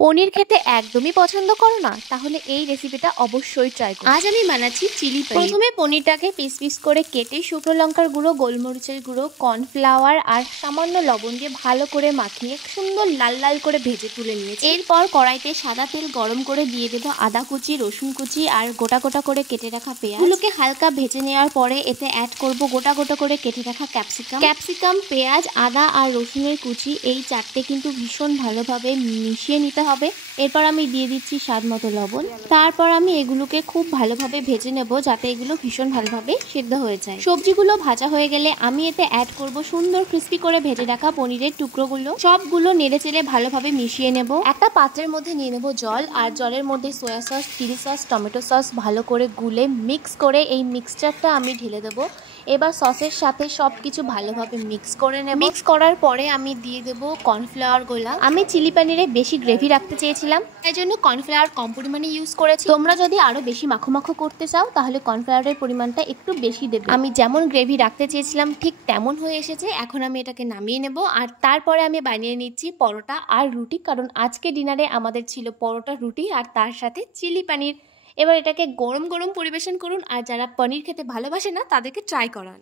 পনির খেতে একদমই পছন্দ করো না, তাহলে এই রেসিপিটা অবশ্যই ট্রাই করো। আজ আমি বানাচ্ছি চিলি পনির। প্রথমে পনিরটাকে পিস পিস করে কেটে শুকনো লঙ্কার গুঁড়ো, গোলমরিচের গুঁড়ো, কর্নফ্লাওয়ার আর সামান্য লবণ দিয়ে ভালো করে মাখিয়ে সুন্দর লাল লাল করে ভেজে তুলে নিয়েছি। এরপর কড়াইতে সাদা তেল গরম করে দিয়ে দেবো আদা কুচি, রসুন কুচি আর গোটা গোটা করে কেটে রাখা পেঁয়াজ। এগুলোকে হালকা ভেজে নেওয়ার পরে এতে অ্যাড করব গোটা গোটা করে কেটে রাখা ক্যাপসিকাম, পেঁয়াজ, আদা আর রসুনের কুচি। এই চারটে কিন্তু ভীষণ ভালোভাবে মিশিয়ে নিতে হবে। এরপর আমি দিয়ে দিচ্ছি স্বাদ মতো লবণ। তারপর আমি এগুলোকে খুব ভালোভাবে ভেজে নেব যাতে এগুলো ভীষণ ভালোভাবে সিদ্ধ হয়ে যায়। সবজিগুলো ভাজা হয়ে গেলে আমি এতে অ্যাড করব সুন্দর ক্রিস্পি করে ভেজে রাখা পনিরের টুকরোগুলো। সবগুলো নেড়ে চেড়ে ভালোভাবে মিশিয়ে নেব। একটা পাত্রের মধ্যে নিয়ে নেব জল, আর জলের মধ্যে soya sauce, chilli sauce, tomato sauce ভালো করে গুলে মিক্স করে এই মিক্সচারটা আমি ঢেলে দেবো। এবার সসের সাথে সবকিছু ভালোভাবে মিক্স করে নেব। মিক্স করার পরে আমি দিয়ে দেবো কর্নফ্লাওয়ার গোলা। আমি চিলি পনিরে বেশি গ্রেভি রাখতে চেয়েছিলাম, তাই জন্য কর্নফ্লাওয়ার কম পরিমাণে ইউজ করেছি। তোমরা যদি আরো বেশি মাখো মাখো করতে চাও তাহলে কর্নফ্লাওয়ারের পরিমাণটা একটু বেশি দেবে। আমি যেমন গ্রেভি রাখতে চেয়েছিলাম ঠিক তেমন হয়ে এসেছে। এখন আমি এটাকে নামিয়ে নেব, আর তারপরে আমি বানিয়ে নিচ্ছি পরোটা আর রুটি, কারণ আজকে ডিনারে আমাদের ছিল পরোটা, রুটি আর তার সাথে চিলি পনির। এবার এটাকে গরম গরম পরিবেশন করুন, আর যারা পনির খেতে ভালোবাসে না তাদেরকে ট্রাই করান।